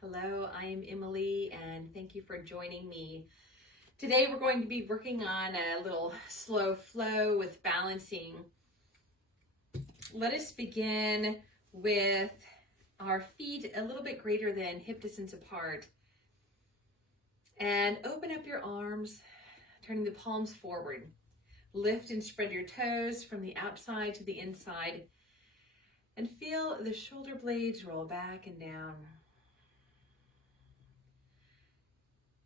Hello, I'm Emily and thank you for joining me. Today we're going to be working on a little slow flow with balancing. Let us begin with our feet a little bit greater than hip distance apart. And open up your arms, turning the palms forward. Lift and spread your toes from the outside to the inside. And feel the shoulder blades roll back and down.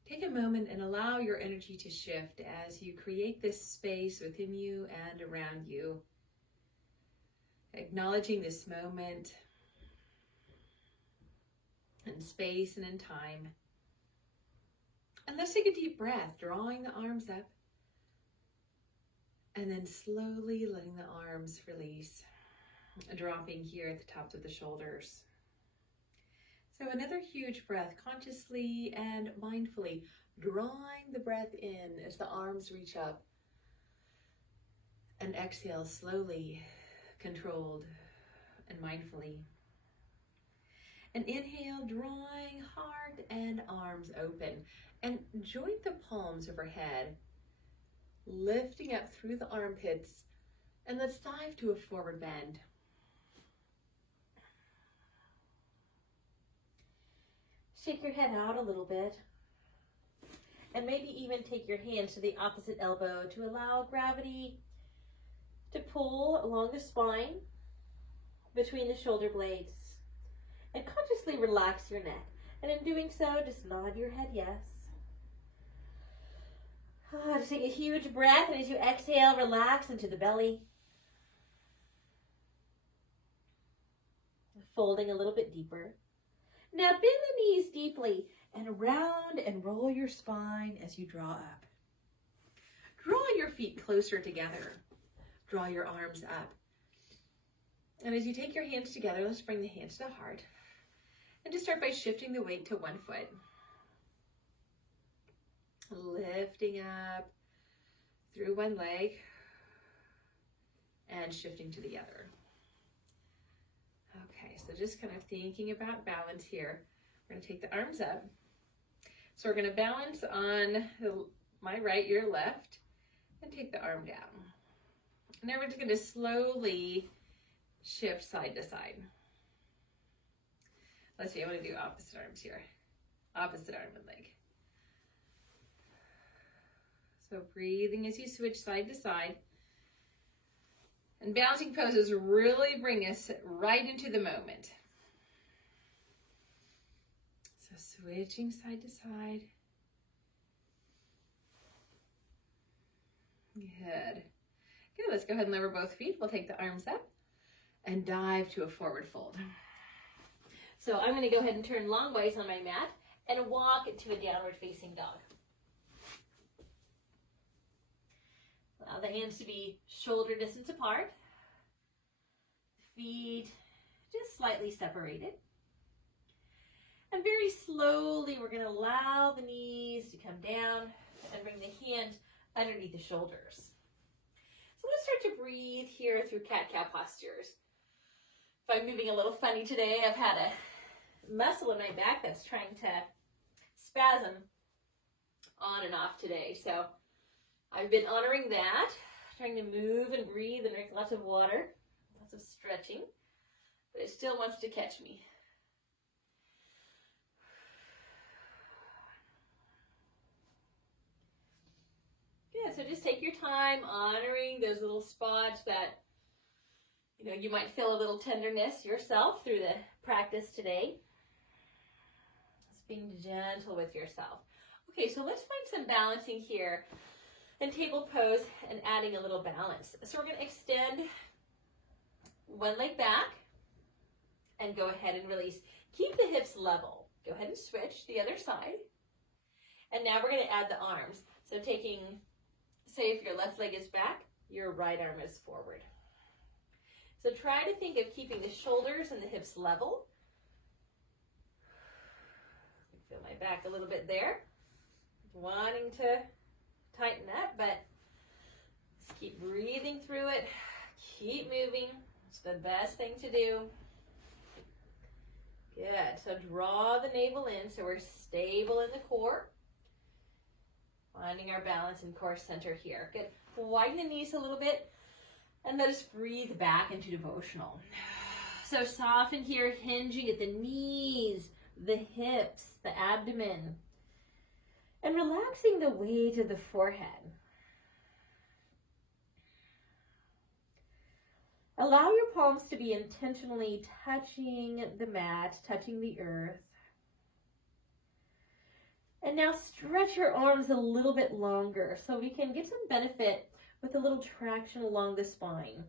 Take a moment and allow your energy to shift as you create this space within you and around you. Acknowledging this moment in space and in time. And let's take a deep breath, drawing the arms up and then slowly letting the arms release, dropping here at the tops of the shoulders. So another huge breath, consciously and mindfully, drawing the breath in as the arms reach up. And exhale slowly, controlled and mindfully. And inhale, drawing heart and arms open. And joint the palms overhead, lifting up through the armpits. And let's dive to a forward bend. Shake your head out a little bit. And maybe even take your hands to the opposite elbow to allow gravity to pull along the spine between the shoulder blades. And consciously relax your neck. And in doing so, just nod your head yes. Just take a huge breath, and as you exhale, relax into the belly. Folding a little bit deeper. Now bend the knees deeply and round and roll your spine as you draw up. Draw your feet closer together. Draw your arms up. And as you take your hands together, let's bring the hands to the heart. And just start by shifting the weight to one foot. Lifting up through one leg and shifting to the other. Okay, so just kind of thinking about balance here. We're going to take the arms up. So we're going to balance on my right, your left, and take the arm down. And now we're just going to slowly shift side to side. Let's see, I want to do opposite arms here. Opposite arm and leg. So breathing as you switch side to side. And balancing poses really bring us right into the moment. So switching side to side. Good. Good, let's go ahead and lower both feet. We'll take the arms up and dive to a forward fold. So I'm going to go ahead and turn long ways on my mat and walk into a downward facing dog. Allow the hands to be shoulder distance apart. Feet just slightly separated. And very slowly, we're going to allow the knees to come down and bring the hands underneath the shoulders. So let's start to breathe here through cat-cow postures. If I'm moving a little funny today, I've had a muscle in my back that's trying to spasm on and off today. So I've been honoring that, trying to move and breathe and drink lots of water, lots of stretching, but it still wants to catch me. Good, so just take your time honoring those little spots that, you might feel a little tenderness yourself through the practice today. Just being gentle with yourself. Okay, so let's find some balancing here. And table pose and adding a little balance. So we're going to extend one leg back and go ahead and release. Keep the hips level. Go ahead and switch the other side. And now we're going to add the arms. So taking, say if your left leg is back, your right arm is forward. So try to think of keeping the shoulders and the hips level. Feel my back a little bit there. Wanting to tighten up, but just keep breathing through it. Keep moving. It's the best thing to do. Good. So draw the navel in so we're stable in the core. Finding our balance and core center here. Good. Widen the knees a little bit and let us breathe back into devotional. So soften here, hinging at the knees, the hips, the abdomen, and relaxing the weight of the forehead. Allow your palms to be intentionally touching the mat, touching the earth. And now stretch your arms a little bit longer so we can get some benefit with a little traction along the spine.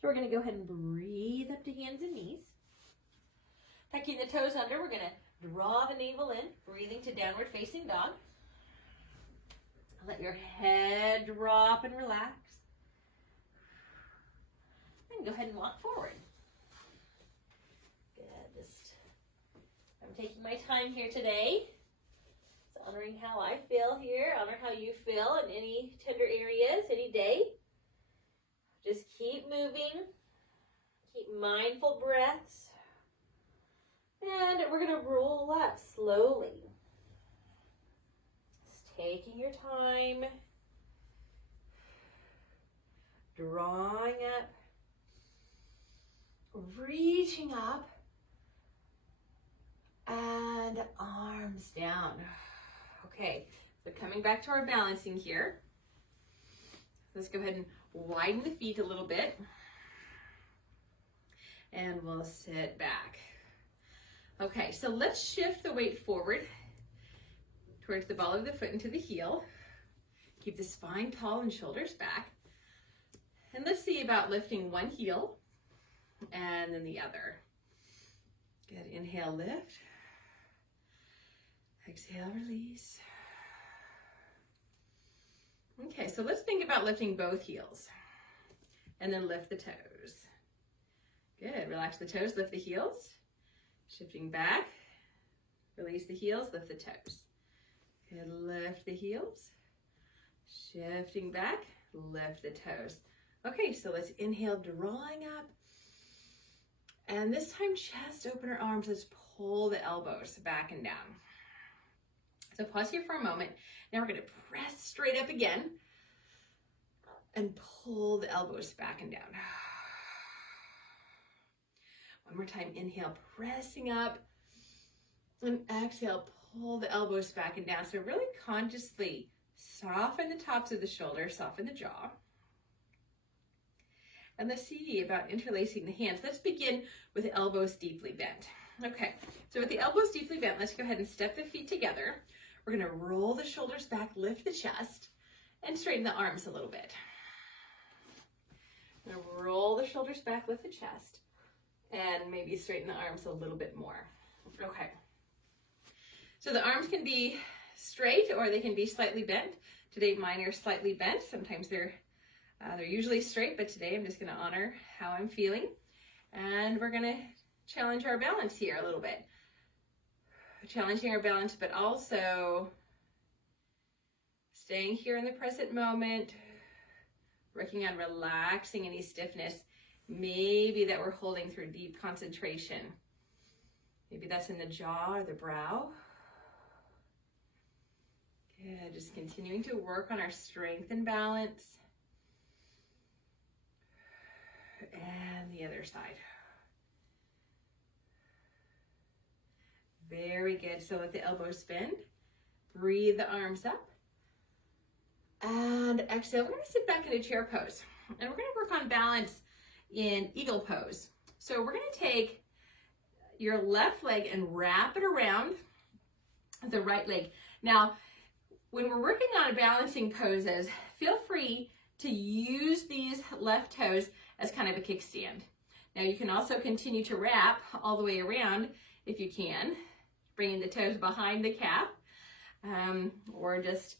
So we're going to go ahead and breathe up to hands and knees. Tucking the toes under, we're going to draw the navel in, breathing to downward facing dog. Let your head drop and relax. And go ahead and walk forward. Good. I'm taking my time here today. It's honoring how I feel here. Honor how you feel in any tender areas, any day. Just keep moving. Keep mindful breaths. And we're going to roll up slowly. Taking your time, drawing up, reaching up, and arms down. Okay, so coming back to our balancing here. Let's go ahead and widen the feet a little bit, and we'll sit back. Okay, so let's shift the weight forward towards the ball of the foot into the heel. Keep the spine tall and shoulders back. And let's see about lifting one heel and then the other. Good, inhale, lift. Exhale, release. Okay, so let's think about lifting both heels and then lift the toes. Good, relax the toes, lift the heels. Shifting back, release the heels, lift the toes. Good, lift the heels, shifting back, lift the toes. Okay, so let's inhale, drawing up. And this time, chest opener arms, let's pull the elbows back and down. So pause here for a moment. Now we're gonna press straight up again and pull the elbows back and down. One more time, inhale, pressing up, and exhale, pull the elbows back and down. So really consciously soften the tops of the shoulders, soften the jaw. And let's see about interlacing the hands. Let's begin with the elbows deeply bent. Okay, so with the elbows deeply bent, let's go ahead and step the feet together. We're gonna roll the shoulders back, lift the chest, and straighten the arms a little bit. I'm gonna roll the shoulders back, lift the chest, and maybe straighten the arms a little bit more. Okay. So the arms can be straight or they can be slightly bent. Today mine are slightly bent. Sometimes they're usually straight, but today I'm just going to honor how I'm feeling. And we're going to challenge our balance here a little bit. Challenging our balance, but also staying here in the present moment, working on relaxing any stiffness, maybe that we're holding through deep concentration. Maybe that's in the jaw or the brow. Good, just continuing to work on our strength and balance. And the other side. Very good, so let the elbows bend. Breathe the arms up. And exhale, we're gonna sit back in a chair pose. And we're gonna work on balance in eagle pose. So we're gonna take your left leg and wrap it around the right leg. Now, when we're working on balancing poses, feel free to use these left toes as kind of a kickstand. Now you can also continue to wrap all the way around if you can, bringing the toes behind the calf, or just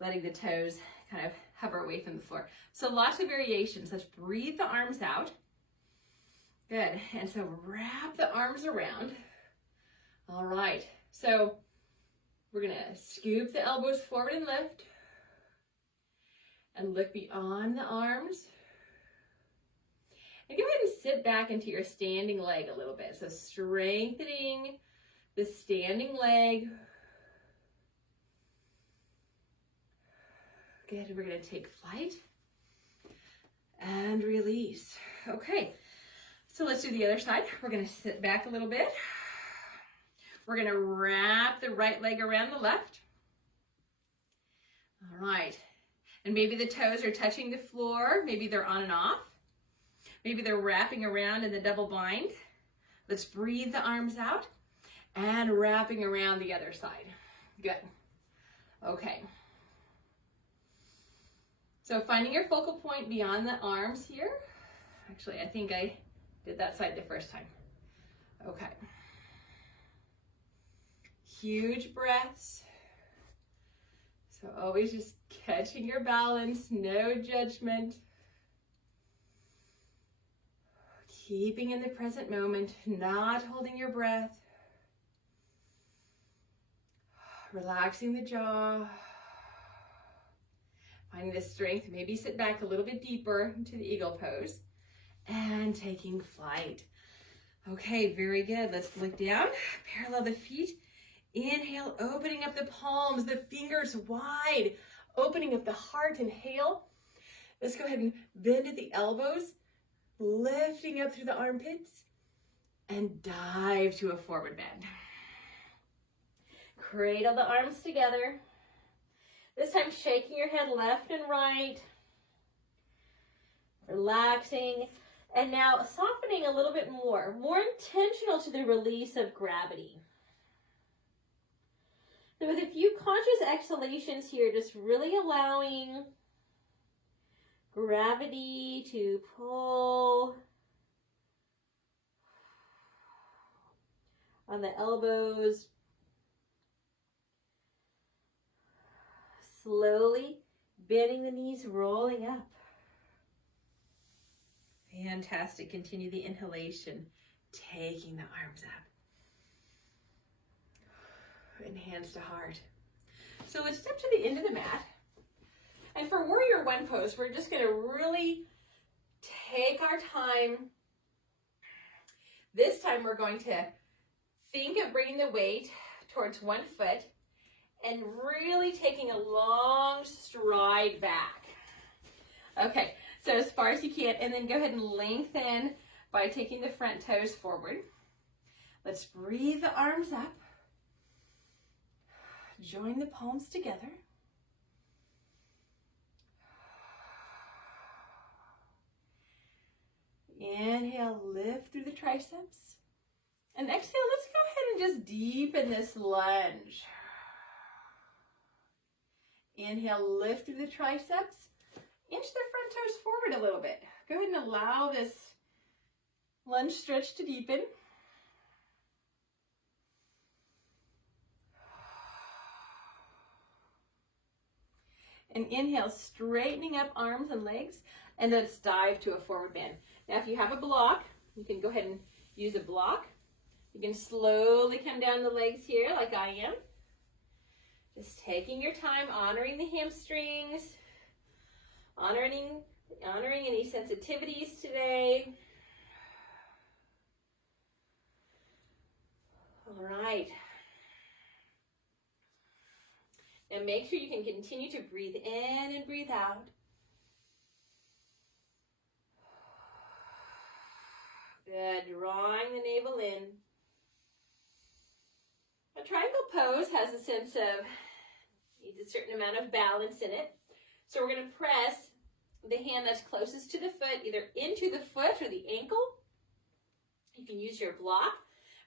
letting the toes kind of hover away from the floor. So lots of variations. Let's breathe the arms out. Good, and so wrap the arms around. All right, so we're gonna scoop the elbows forward and lift. And look beyond the arms. And go ahead and sit back into your standing leg a little bit. So strengthening the standing leg. Good, we're gonna take flight and release. Okay, so let's do the other side. We're gonna sit back a little bit. We're gonna wrap the right leg around the left. All right, and maybe the toes are touching the floor. Maybe they're on and off. Maybe they're wrapping around in the double bind. Let's breathe the arms out and wrapping around the other side. Good. Okay. So finding your focal point beyond the arms here. Actually, I think I did that side the first time. Okay. Huge breaths. So always just catching your balance, no judgment. Keeping in the present moment, not holding your breath. Relaxing the jaw. Finding the strength, maybe sit back a little bit deeper into the eagle pose and taking flight. Okay, very good. Let's look down, parallel the feet. Inhale, opening up the palms, the fingers wide, opening up the heart. Inhale. Let's go ahead and bend at the elbows, lifting up through the armpits and dive to a forward bend. Cradle the arms together. This time shaking your head left and right, relaxing, and now softening a little bit more intentional to the release of gravity. So with a few conscious exhalations here, just really allowing gravity to pull on the elbows. Slowly bending the knees, rolling up. Fantastic. Continue the inhalation, taking the arms up. And hands to heart. So let's step to the end of the mat. And for Warrior One pose, we're just going to really take our time. This time we're going to think of bringing the weight towards one foot and really taking a long stride back. Okay, so as far as you can, and then go ahead and lengthen by taking the front toes forward. Let's breathe the arms up. Join the palms together. Inhale, lift through the triceps. And exhale, let's go ahead and just deepen this lunge. Inhale, lift through the triceps. Inch the front toes forward a little bit. Go ahead and allow this lunge stretch to deepen. And inhale, straightening up arms and legs, and let's dive to a forward bend. Now, if you have a block, you can go ahead and use a block. You can slowly come down the legs here like I am. Just taking your time, honoring the hamstrings, honoring any sensitivities today. All right. Now make sure you can continue to breathe in and breathe out. Good, drawing the navel in. A triangle pose has a sense of, needs a certain amount of balance in it. So we're going to press the hand that's closest to the foot, either into the foot or the ankle. You can use your block.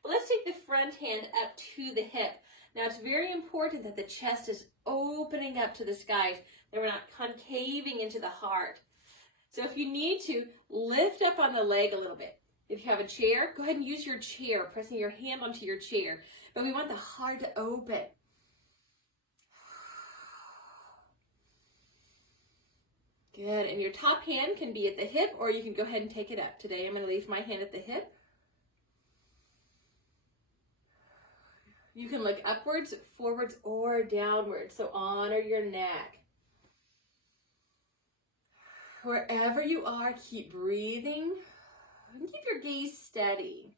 But let's take the front hand up to the hip. Now it's very important that the chest is opening up to the skies, that we're not concaving into the heart. So if you need to, lift up on the leg a little bit. If you have a chair, go ahead and use your chair, pressing your hand onto your chair. But we want the heart to open. Good, and your top hand can be at the hip, or you can go ahead and take it up. Today I'm going to leave my hand at the hip. You can look upwards, forwards, or downwards, so honor your neck. Wherever you are, keep breathing and keep your gaze steady.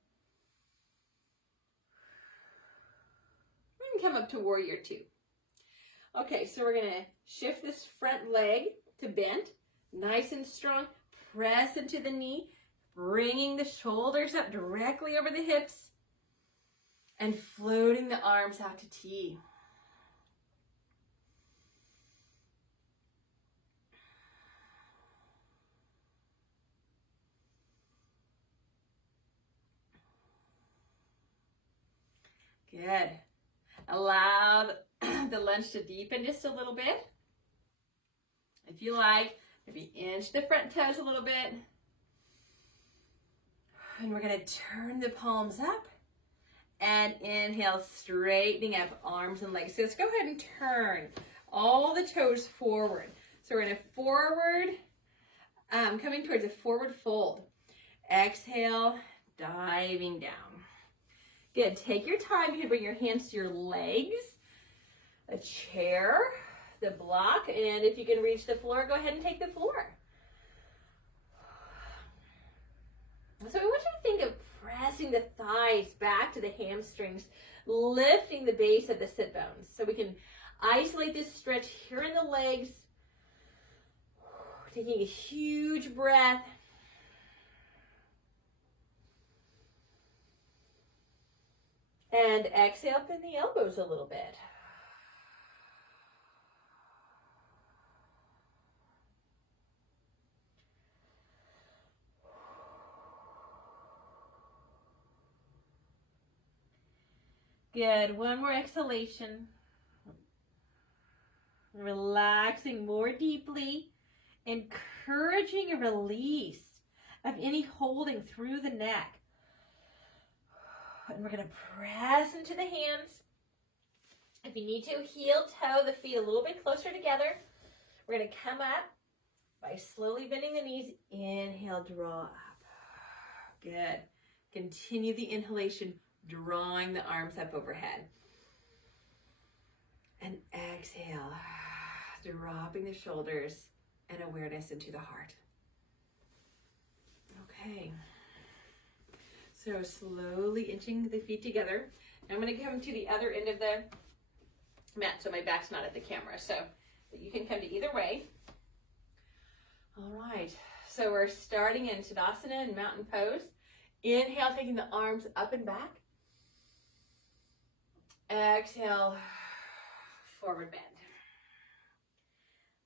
And come up to warrior two. Okay, so we're gonna shift this front leg to bent, nice and strong. Press into the knee, bringing the shoulders up directly over the hips and floating the arms out to T. Good. Allow the lunge to deepen just a little bit. If you like, maybe inch the front toes a little bit. And we're going to turn the palms up and inhale, straightening up arms and legs. So let's go ahead and turn all the toes forward. So we're going to forward, coming towards a forward fold. Exhale, diving down. Good. Take your time. You can bring your hands to your legs, a chair, the block, and if you can reach the floor, go ahead and take the floor. So I want you to think of pressing the thighs back to the hamstrings, lifting the base of the sit bones. So we can isolate this stretch here in the legs, taking a huge breath. And exhale, bend the elbows a little bit. Good. One more exhalation. Relaxing more deeply, encouraging a release of any holding through the neck. And we're going to press into the hands. If you need to, heel toe the feet a little bit closer together. We're going to come up by slowly bending the knees. Inhale, draw up. Good. Continue the inhalation, drawing the arms up overhead. And exhale, dropping the shoulders and awareness into the heart. Okay. So slowly inching the feet together. I'm going to come to the other end of the mat so my back's not at the camera. So you can come to either way. All right. So we're starting in Tadasana and mountain pose. Inhale, taking the arms up and back. Exhale, forward bend.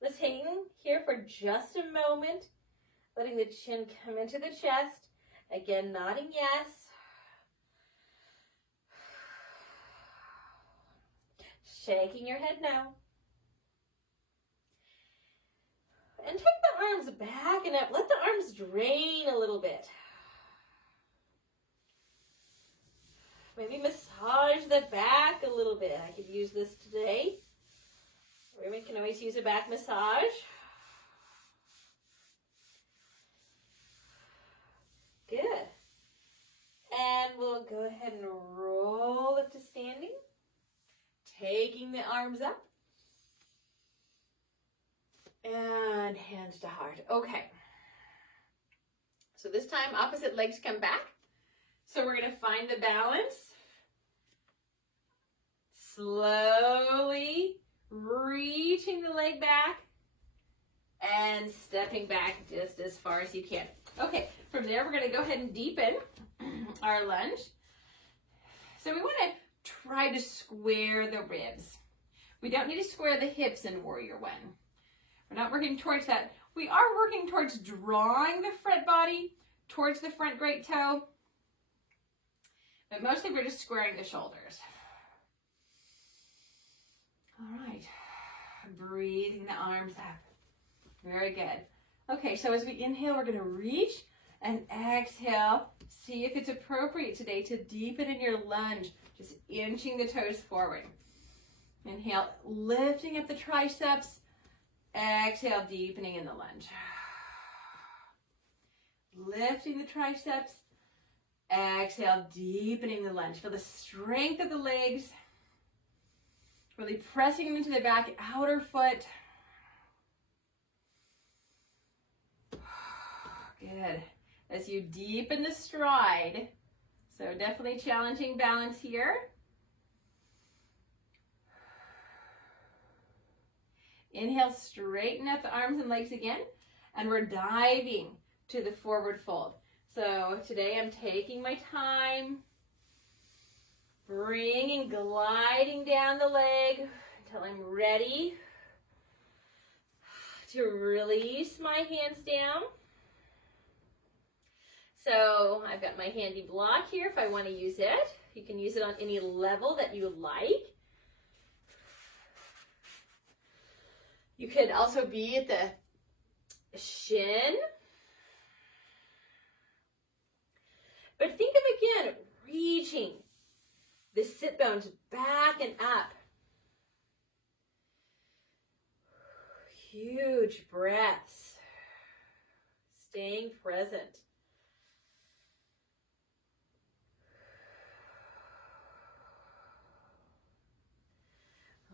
Let's hang here for just a moment, letting the chin come into the chest. Again, nodding yes. Shaking your head no. And take the arms back and up. Let the arms drain a little bit. Maybe massage the back a little bit. I could use this today. Women can always use a back massage. Good. And we'll go ahead and roll up to standing. Taking the arms up. And hands to heart. Okay. So this time, opposite legs come back. So we're going to find the balance. Slowly reaching the leg back and stepping back just as far as you can. Okay, from there we're going to go ahead and deepen our lunge. So we want to try to square the ribs. We don't need to square the hips in Warrior One. We're not working towards that. We are working towards drawing the front body towards the front great toe. But mostly we're just squaring the shoulders. All right. Breathing the arms up. Very good. Okay, so as we inhale, we're going to reach and exhale. See if it's appropriate today to deepen in your lunge, just inching the toes forward. Inhale, lifting up the triceps. Exhale, deepening in the lunge. Lifting the triceps. Exhale, deepening the lunge. Feel the strength of the legs. Really pressing them into the back outer foot. Good. As you deepen the stride, so definitely challenging balance here. Inhale, straighten up the arms and legs again, and we're diving to the forward fold. So today I'm taking my time, bringing, gliding down the leg until I'm ready to release my hands down. So I've got my handy block here if I want to use it. You can use it on any level that you like. You could also be at the shin. But think of, again, reaching the sit bones back and up. Huge breaths. Staying present.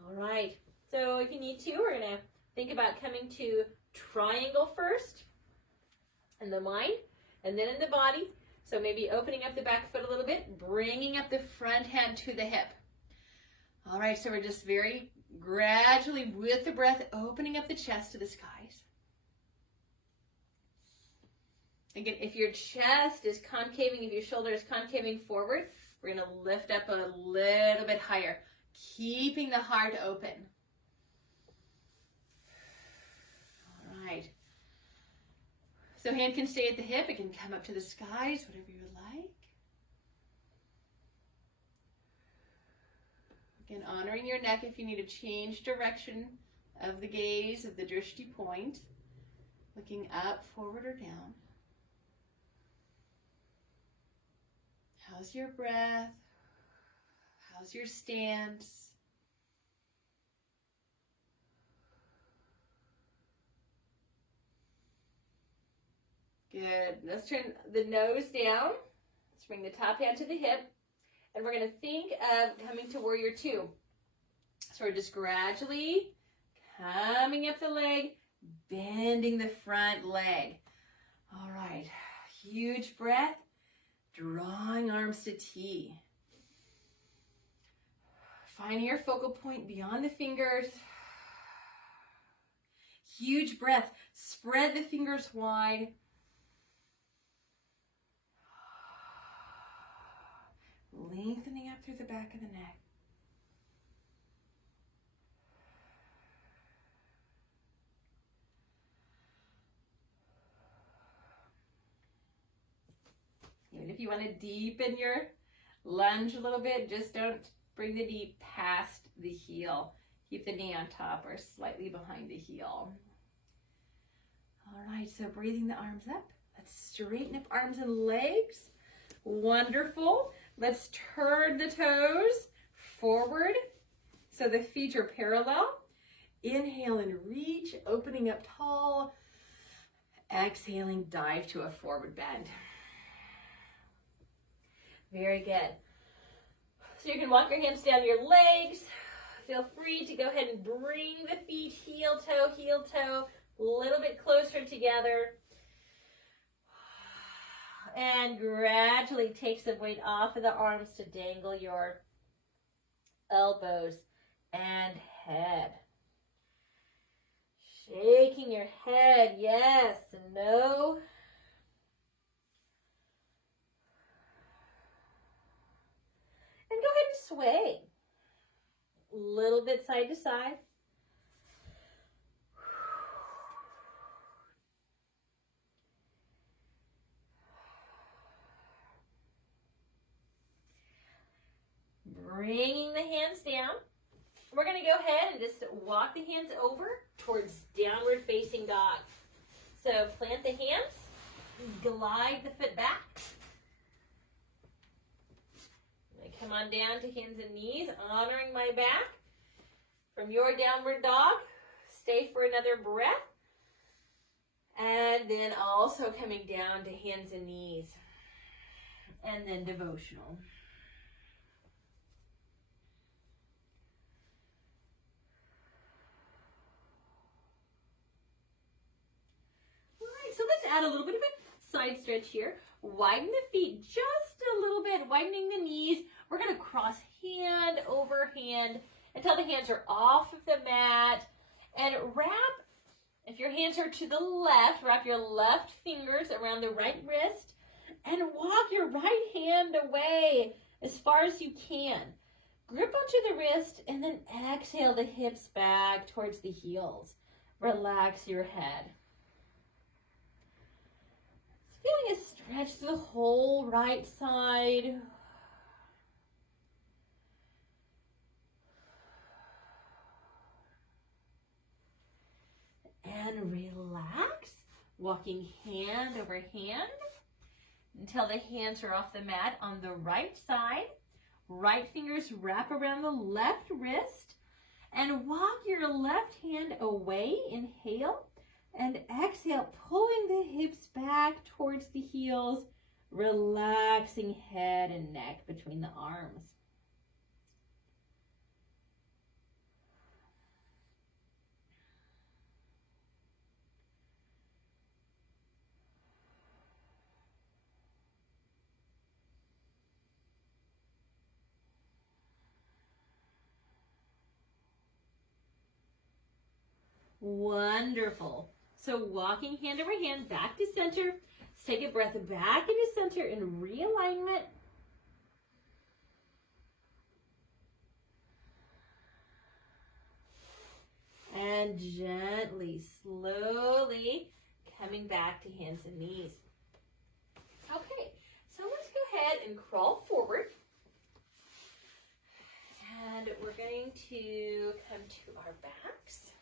All right. So if you need to, we're going to think about coming to triangle first in the mind and then in the body. So maybe opening up the back foot a little bit, bringing up the front hand to the hip. All right, so we're just very gradually with the breath, opening up the chest to the skies. Again, if your chest is concaving, if your shoulder is concaving forward, we're going to lift up a little bit higher, keeping the heart open. All right. So hand can stay at the hip, it can come up to the skies, whatever you like. Again, honoring your neck if you need to change direction of the gaze, of the drishti point, looking up, forward, or down. How's your breath? How's your stance? Good. Let's turn the nose down. Let's bring the top hand to the hip. And we're going to think of coming to warrior two. So we're just gradually coming up the leg, bending the front leg. All right. Huge breath. Drawing arms to T. Finding your focal point beyond the fingers. Huge breath. Spread the fingers wide. Lengthening up through the back of the neck. Even if you want to deepen your lunge a little bit, just don't bring the knee past the heel. Keep the knee on top or slightly behind the heel. All right, so breathing the arms up. Let's straighten up arms and legs. Wonderful. Let's turn the toes forward so the feet are parallel. Inhale and reach, opening up tall. Exhaling, dive to a forward bend. Very good. So you can walk your hands down your legs. Feel free to go ahead and bring the feet heel toe, a little bit closer together. And gradually take some weight off of the arms to dangle your elbows and head. Shaking your head, yes, no. And go ahead and sway. A little bit side to side. Bringing the hands down. We're going to go ahead and just walk the hands over towards downward facing dog. So plant the hands, glide the foot back. Come on down to hands and knees, honoring my back. From your downward dog, stay for another breath. And then also coming down to hands and knees. And then devotional. All right, so let's add a little bit of a side stretch here. Widen the feet just a little bit, widening the knees. We're going to cross hand over hand until the hands are off of the mat. And wrap, if your hands are to the left, wrap your left fingers around the right wrist and walk your right hand away as far as you can. Grip onto the wrist and then exhale the hips back towards the heels. Relax your head. Feeling a stretch through the whole right side. And relax, walking hand over hand until the hands are off the mat on the right side. Right fingers wrap around the left wrist and walk your left hand away. Inhale and exhale, pulling the hips back towards the heels, relaxing head and neck between the arms. Wonderful. So walking hand over hand back to center. Let's take a breath back into center in realignment. And gently, slowly coming back to hands and knees. Okay, so let's go ahead and crawl forward. And we're going to come to our backs.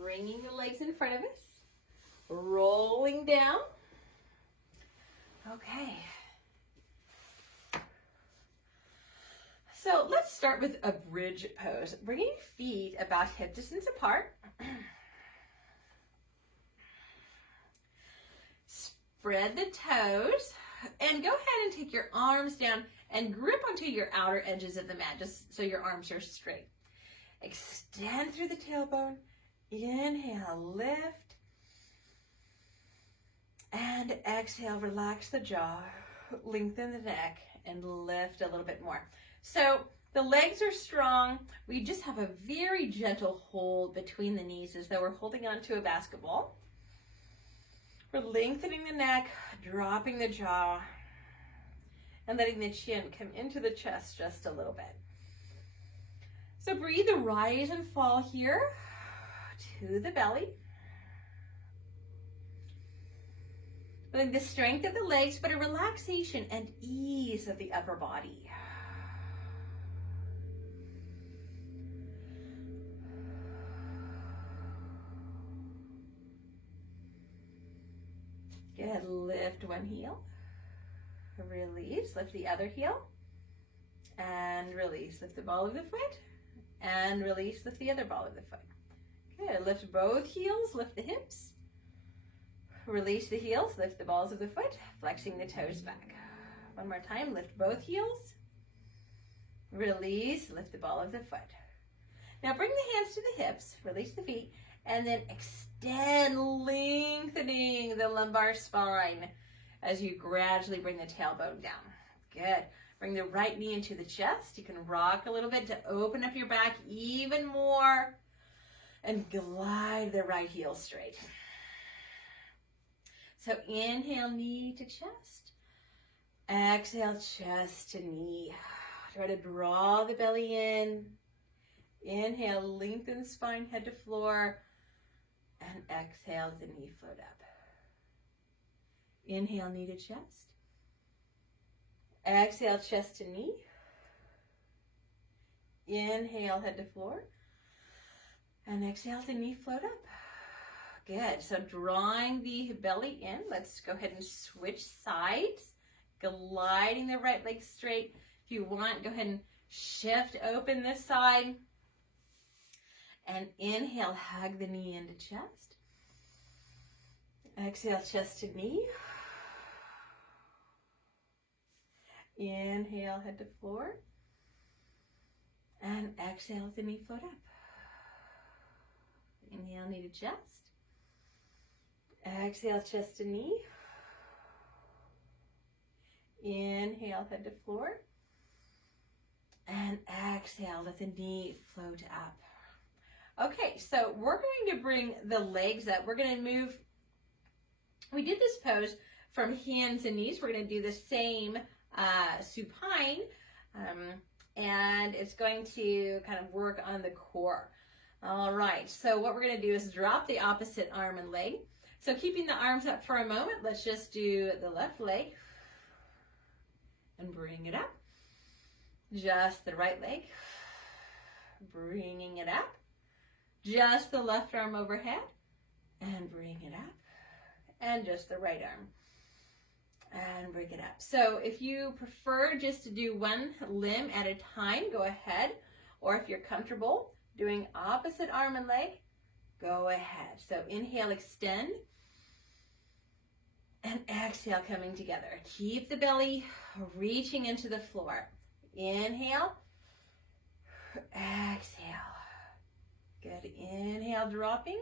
Bringing the legs in front of us, rolling down. Okay. So let's start with a bridge pose. Bringing feet about hip distance apart. Spread the toes and go ahead and take your arms down and grip onto your outer edges of the mat just so your arms are straight. Extend through the tailbone. Inhale, lift, and exhale, relax the jaw, lengthen the neck, and lift a little bit more. So the legs are strong. We just have a very gentle hold between the knees as though we're holding on to a basketball. We're lengthening the neck, dropping the jaw, and letting the chin come into the chest just a little bit. So breathe the rise and fall here. To the belly. Feeling the strength of the legs, but a relaxation and ease of the upper body. Good. Lift one heel. Release. Lift the other heel. And release. Lift the ball of the foot. And release. Lift the other ball of the foot. Good. Lift both heels, lift the hips. Release the heels, lift the balls of the foot, flexing the toes back. One more time, lift both heels. Release, lift the ball of the foot. Now bring the hands to the hips, release the feet, and then extend, lengthening the lumbar spine as you gradually bring the tailbone down. Good. Bring the right knee into the chest. You can rock a little bit to open up your back even more. And glide the right heel straight. So inhale, knee to chest. Exhale, chest to knee. Try to draw the belly in. Inhale, lengthen the spine, head to floor. And exhale, the knee float up. Inhale, knee to chest. Exhale, chest to knee. Inhale, head to floor. And exhale, the knee float up. Good. So drawing the belly in. Let's go ahead and switch sides. Gliding the right leg straight. If you want, go ahead and shift open this side. And inhale, hug the knee into chest. Exhale, chest to knee. Inhale, head to floor. And exhale, the knee float up. Inhale, knee to chest. Exhale, chest to knee. Inhale, head to floor. And exhale, let the knee float up. Okay, so we're going to bring the legs up. We're going to move. We did this pose from hands and knees. We're going to do the same supine, and it's going to kind of work on the core. All right, so what we're going to do is drop the opposite arm and leg. So keeping the arms up for a moment, let's just do the left leg and bring it up. Just the right leg, bringing it up. Just the left arm overhead and bring it up. And just the right arm and bring it up. So if you prefer just to do one limb at a time, go ahead. Or if you're comfortable doing opposite arm and leg, go ahead. So inhale, extend. And exhale, coming together. Keep the belly reaching into the floor. Inhale. Exhale. Good. Inhale, dropping.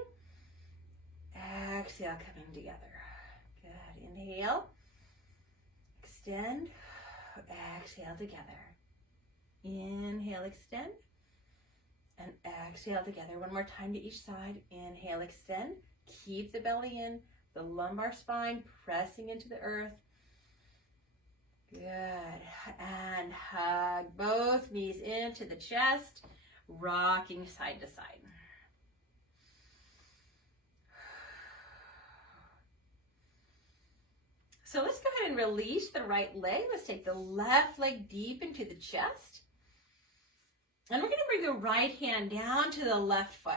Exhale, coming together. Good. Inhale. Extend. Exhale, together. Inhale, extend. And exhale together. One more time to each side. Inhale, extend. Keep the belly in. The lumbar spine pressing into the earth. Good. And hug both knees into the chest, rocking side to side. So let's go ahead and release the right leg. Let's take the left leg deep into the chest. And we're going to bring the right hand down to the left foot.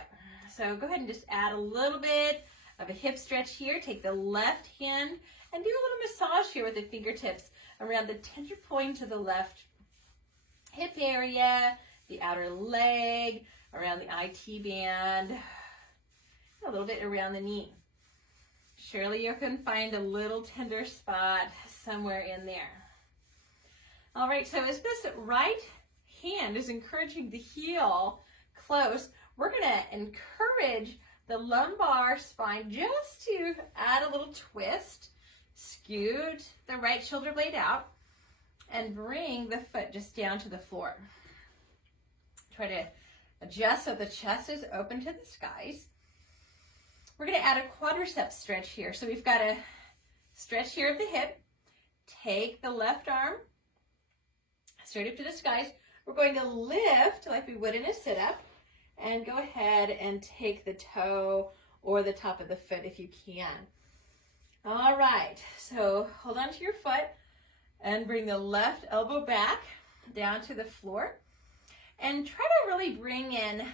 So go ahead and just add a little bit of a hip stretch here. Take the left hand and do a little massage here with the fingertips around the tender point of the left hip area, the outer leg, around the IT band, a little bit around the knee. Surely you can find a little tender spot somewhere in there. All right, so as this right hand is encouraging the heel close, we're going to encourage the lumbar spine just to add a little twist. Scoot the right shoulder blade out and bring the foot just down to the floor. Try to adjust so the chest is open to the skies. We're going to add a quadricep stretch here. So we've got a stretch here of the hip. Take the left arm straight up to the skies. We're going to lift like we would in a sit-up and go ahead and take the toe or the top of the foot if you can. All right, so hold on to your foot and bring the left elbow back down to the floor and try to really bring in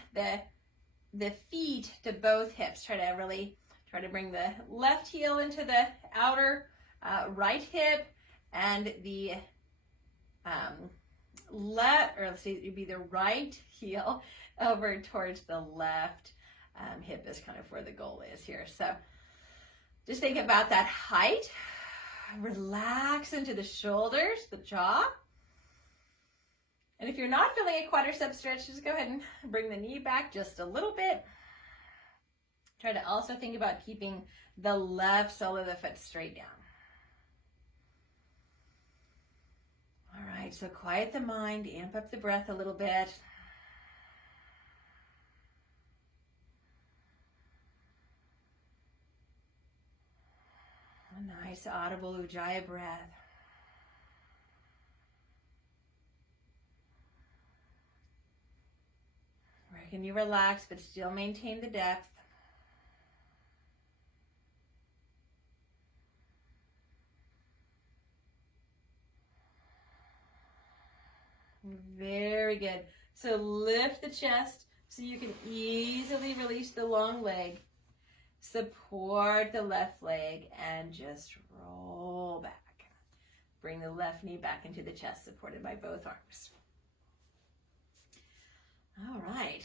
the feet to both hips. Try to bring the left heel into the outer right hip and the it'd be the right heel over towards the left hip is kind of where the goal is here. So just think about that height. Relax into the shoulders, the jaw. And if you're not feeling a quadricep stretch, just go ahead and bring the knee back just a little bit. Try to also think about keeping the left sole of the foot straight down. All right, so quiet the mind, amp up the breath a little bit. A nice audible Ujjayi breath. Where can you relax but still maintain the depth? Very good. So lift the chest so you can easily release the long leg. Support the left leg and just roll back. Bring the left knee back into the chest, supported by both arms. All right.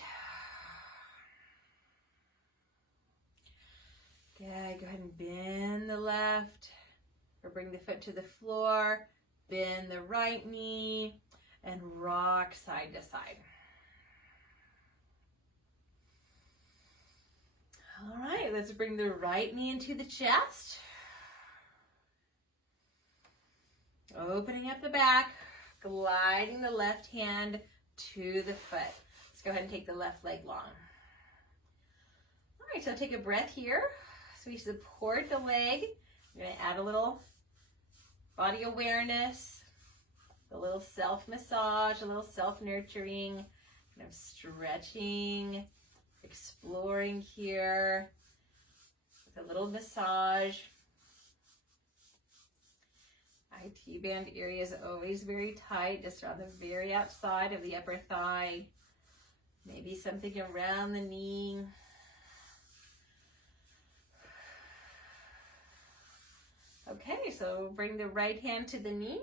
Good. Go ahead and bend the left or bring the foot to the floor. Bend the right knee and rock side to side. All right, let's bring the right knee into the chest. Opening up the back, gliding the left hand to the foot. Let's go ahead and take the left leg long. All right, so take a breath here. So we support the leg. We're going to add a little body awareness, a little self-massage, a little self-nurturing, kind of stretching, exploring here with a little massage. IT band area is always very tight, just around the very outside of the upper thigh. Maybe something around the knee. Okay, so bring the right hand to the knee.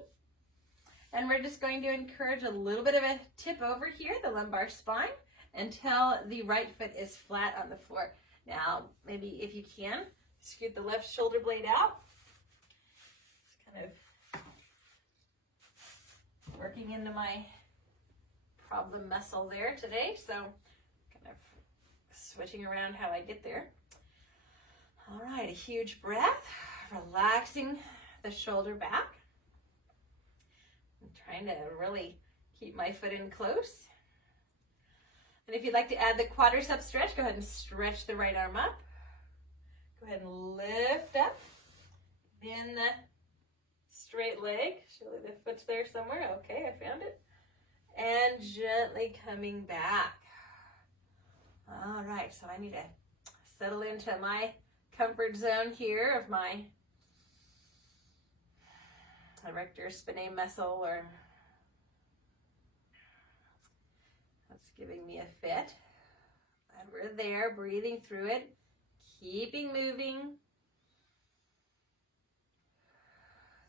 And we're just going to encourage a little bit of a tip over here, the lumbar spine, until the right foot is flat on the floor. Now, maybe if you can, scoot the left shoulder blade out. Just kind of working into my problem muscle there today, so kind of switching around how I get there. All right, a huge breath, relaxing the shoulder back. I'm trying to really keep my foot in close. And if you'd like to add the quadricep stretch, go ahead and stretch the right arm up. Go ahead and lift up, bend the straight leg. Surely the foot's there somewhere. Okay, I found it. And gently coming back. All right, so I need to settle into my comfort zone here of my erector spinae muscle, or that's giving me a fit. And we're there, breathing through it, keeping moving.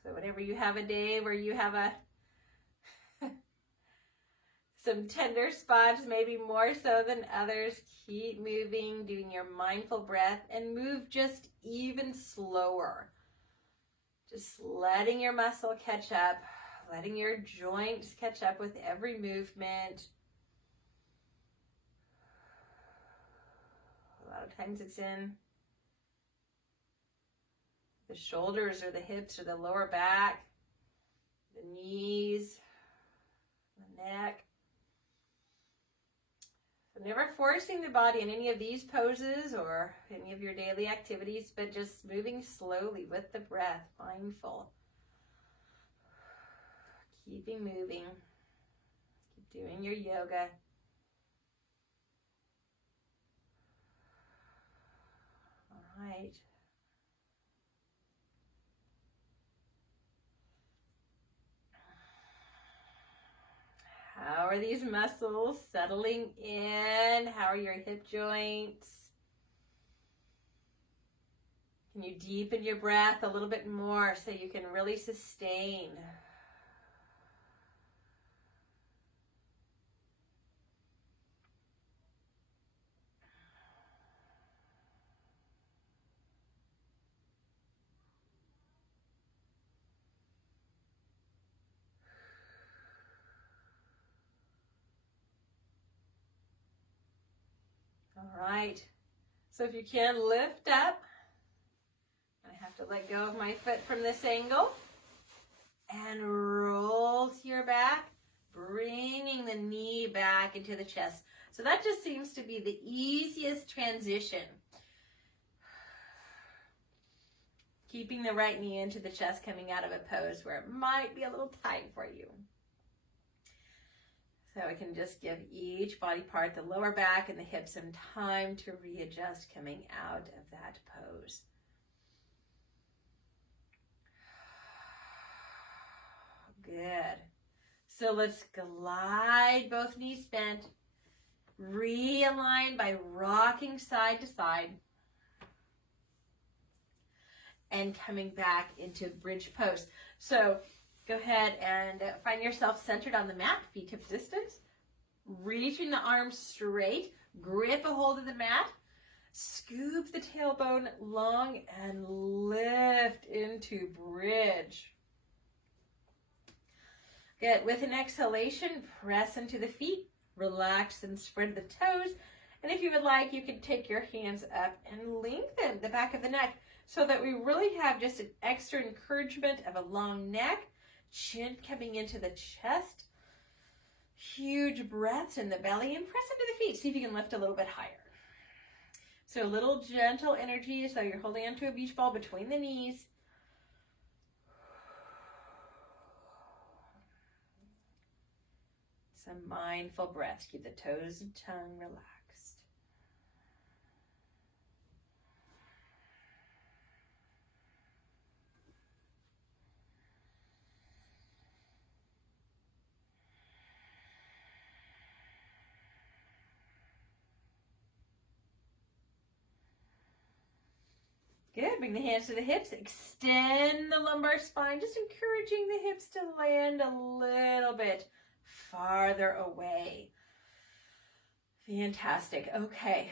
So whenever you have a day where you have some tender spots, maybe more so than others, keep moving, doing your mindful breath, and move just even slower. Just letting your muscle catch up, letting your joints catch up with every movement. A lot of times it's in the shoulders or the hips or the lower back, the knees, the neck. So never forcing the body in any of these poses or any of your daily activities, but just moving slowly with the breath, mindful. Keeping moving. Keep doing your yoga. All right. How are these muscles settling in? How are your hip joints? Can you deepen your breath a little bit more so you can really sustain? All right, so if you can, lift up. I have to let go of my foot from this angle. And roll to your back, bringing the knee back into the chest. So that just seems to be the easiest transition. Keeping the right knee into the chest, coming out of a pose where it might be a little tight for you. So I can just give each body part, the lower back and the hips, some time to readjust coming out of that pose. Good. So let's glide both knees bent. Realign by rocking side to side. And coming back into bridge pose. So go ahead and find yourself centered on the mat, feet hip distance. Reaching the arms straight, grip a hold of the mat, scoop the tailbone long and lift into bridge. Good. With an exhalation, press into the feet, relax and spread the toes, And if you would like, you could take your hands up and lengthen the back of the neck so that we really have just an extra encouragement of a long neck, chin coming into the chest, huge breaths in the belly, and press into the feet. See if you can lift a little bit higher. So a little gentle energy as though you're holding onto a beach ball between the knees. Some mindful breaths. Keep the toes and tongue relaxed. Good. Bring the hands to the hips. Extend the lumbar spine, just encouraging the hips to land a little bit farther away. Fantastic. Okay.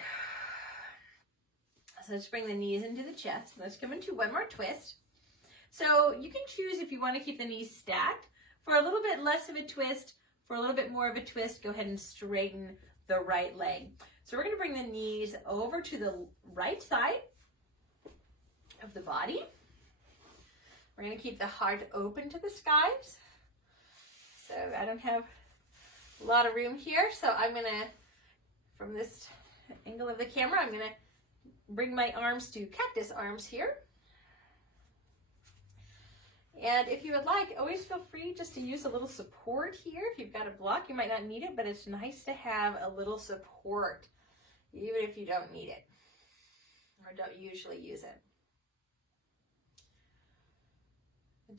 So let's bring the knees into the chest. Let's come into one more twist. So you can choose if you want to keep the knees stacked. For a little bit less of a twist, for a little bit more of a twist, go ahead and straighten the right leg. So we're going to bring the knees over to the right side of the body. We're going to keep the heart open to the skies. So I don't have a lot of room here, so I'm going to, from this angle of the camera, I'm going to bring my arms to cactus arms here. And if you would like, always feel free just to use a little support here. If you've got a block, you might not need it, but it's nice to have a little support, even if you don't need it or don't usually use it.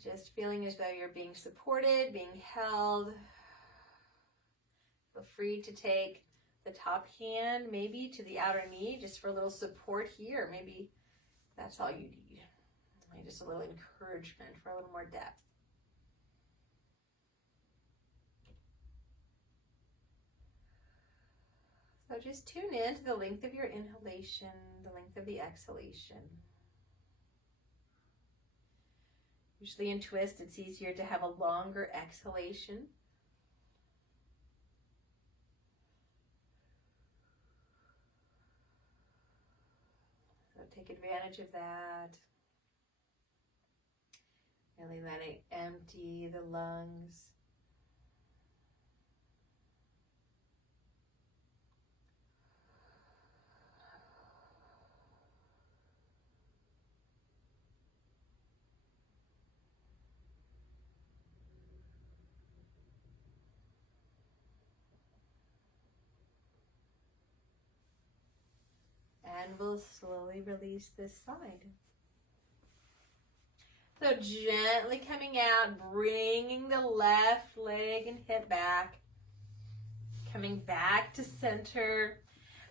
Just feeling as though you're being supported, being held. Feel free to take the top hand maybe to the outer knee just for a little support here. Maybe that's all you need. Maybe just a little encouragement for a little more depth. So just tune in to the length of your inhalation, the length of the exhalation. Usually in twist, it's easier to have a longer exhalation. So take advantage of that. Really letting empty the lungs. And we'll slowly release this side. So gently coming out, bringing the left leg and hip back. Coming back to center.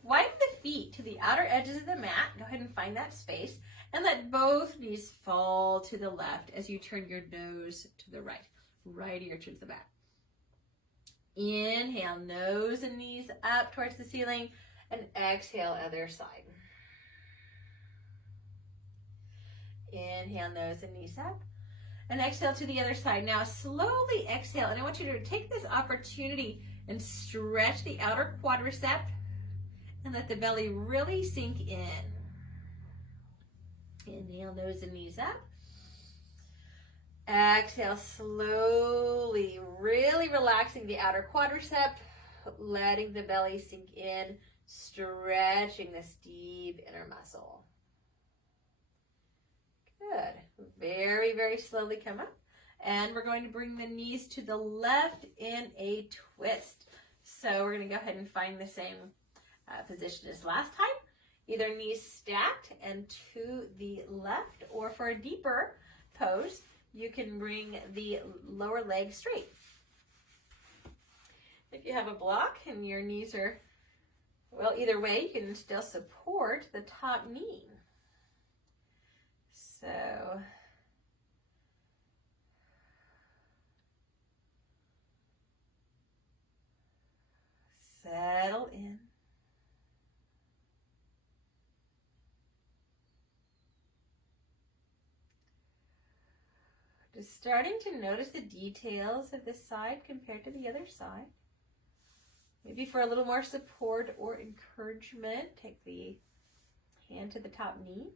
Widen the feet to the outer edges of the mat. Go ahead and find that space. And let both knees fall to the left as you turn your nose to the right. Right ear towards the back. Inhale, nose and knees up towards the ceiling. And exhale, other side. Inhale, nose and knees up. And exhale to the other side. Now slowly exhale. And I want you to take this opportunity and stretch the outer quadricep and let the belly really sink in. Inhale, nose and knees up. Exhale, slowly, really relaxing the outer quadricep, letting the belly sink in, stretching this deep inner muscle. Good. Very, very slowly come up. And we're going to bring the knees to the left in a twist. So we're going to go ahead and find the same position as last time. Either knees stacked and to the left, or for a deeper pose, you can bring the lower leg straight. If you have a block and your knees are, well, either way, you can still support the top knee. So settle in. Just starting to notice the details of this side compared to the other side. Maybe for a little more support or encouragement, take the hand to the top knee.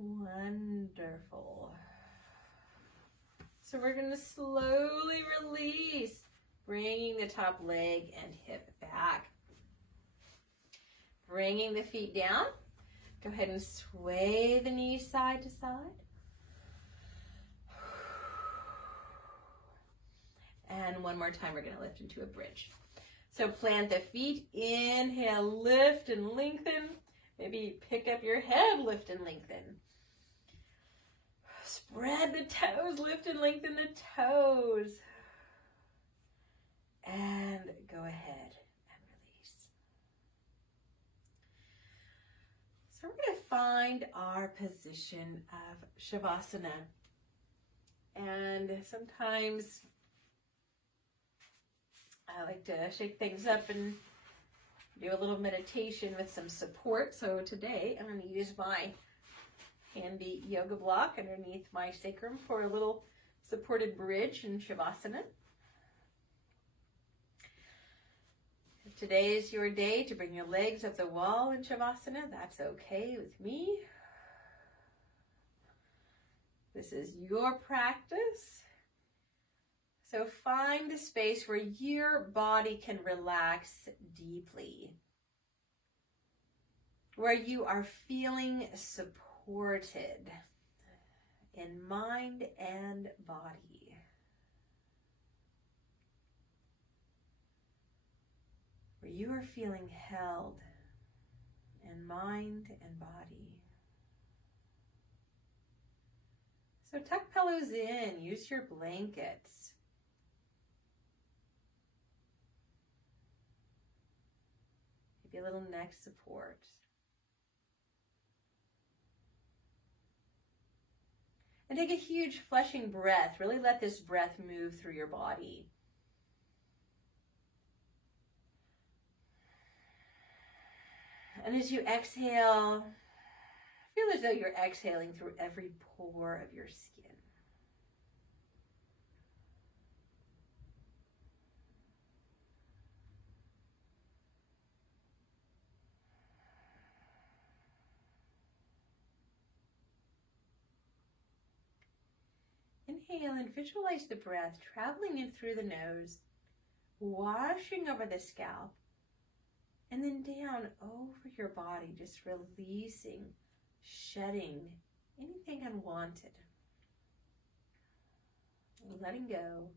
Wonderful. So we're going to slowly release, bringing the top leg and hip back. Bringing the feet down. Go ahead and sway the knees side to side. And one more time, we're going to lift into a bridge. So plant the feet, inhale, lift and lengthen. Maybe pick up your head, lift and lengthen. Spread the toes, lift and lengthen the toes. And go ahead and release. So we're going to find our position of Shavasana. And sometimes I like to shake things up and do a little meditation with some support. So today I'm going to use my handy yoga block underneath my sacrum for a little supported bridge in Shavasana. If today is your day to bring your legs up the wall in Shavasana, that's okay with me. This is your practice. So find the space where your body can relax deeply, where you are feeling supported in mind and body. Where you are feeling held in mind and body. So tuck pillows in, use your blankets. Maybe a little neck support. And take a huge flushing breath. Really let this breath move through your body. And as you exhale, feel as though you're exhaling through every pore of your skin. Inhale and visualize the breath traveling in through the nose, washing over the scalp, and then down over your body, just releasing, shedding anything unwanted. Letting go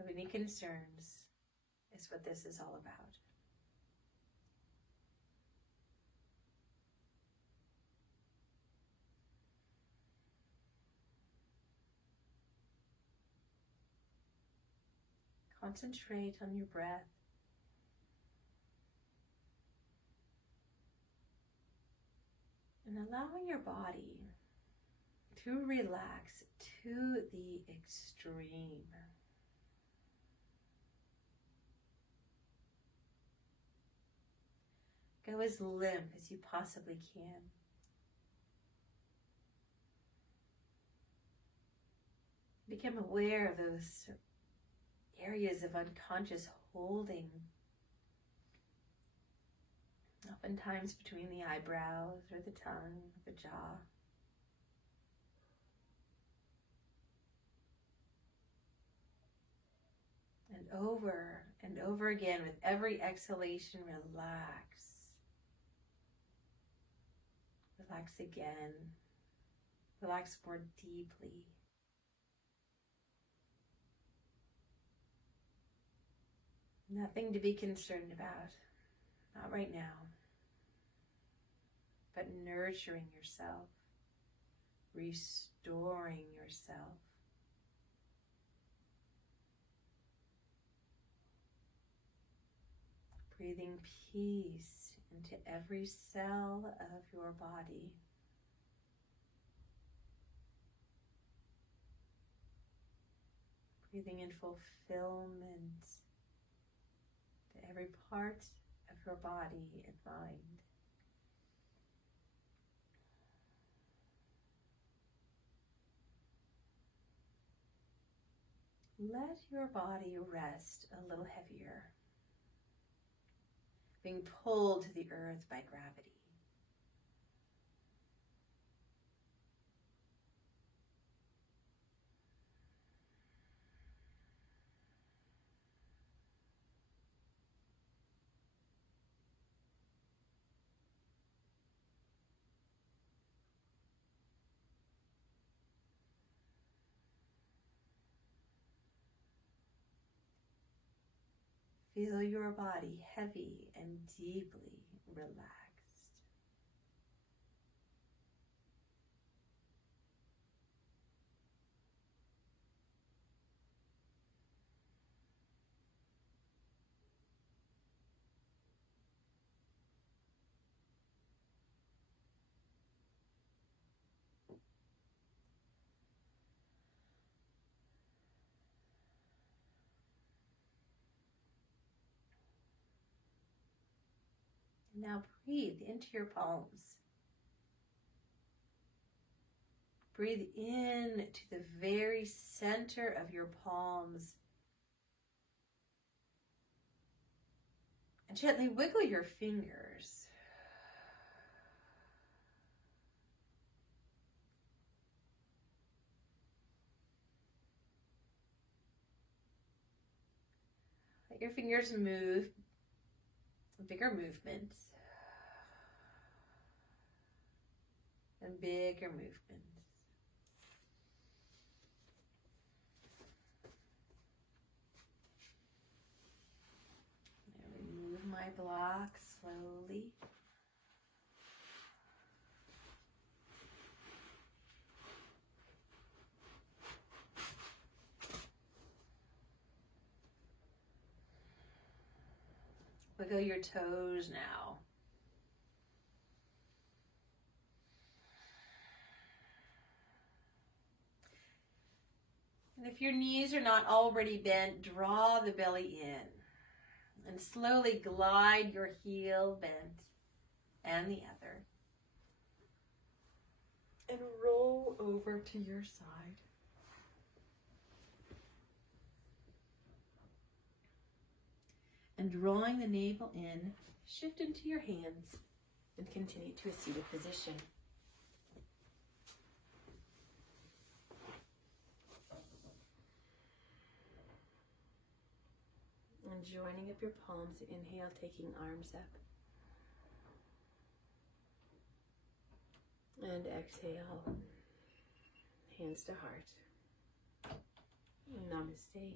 of any concerns is what this is all about. Concentrate on your breath. And allowing your body to relax to the extreme. Go as limp as you possibly can. Become aware of those areas of unconscious holding, oftentimes between the eyebrows or the tongue, the jaw. And over again, with every exhalation, relax. Relax again. Relax more deeply. Nothing to be concerned about. Not right now. But nurturing yourself. Restoring yourself. Breathing peace into every cell of your body. Breathing in fulfillment to every part of your body and mind. Let your body rest a little heavier, being pulled to the earth by gravity. Feel your body heavy and deeply relaxed. Now breathe into your palms. Breathe in to the very center of your palms. And gently wiggle your fingers. Let your fingers move, bigger movements. And bigger movements. I remove my block slowly. Wiggle your toes now. And if your knees are not already bent, draw the belly in and slowly glide your heel bent and the other and roll over to your side. And drawing the navel in, shift into your hands and continue to a seated position. And joining up your palms, inhale, taking arms up. And exhale, hands to heart. Namaste.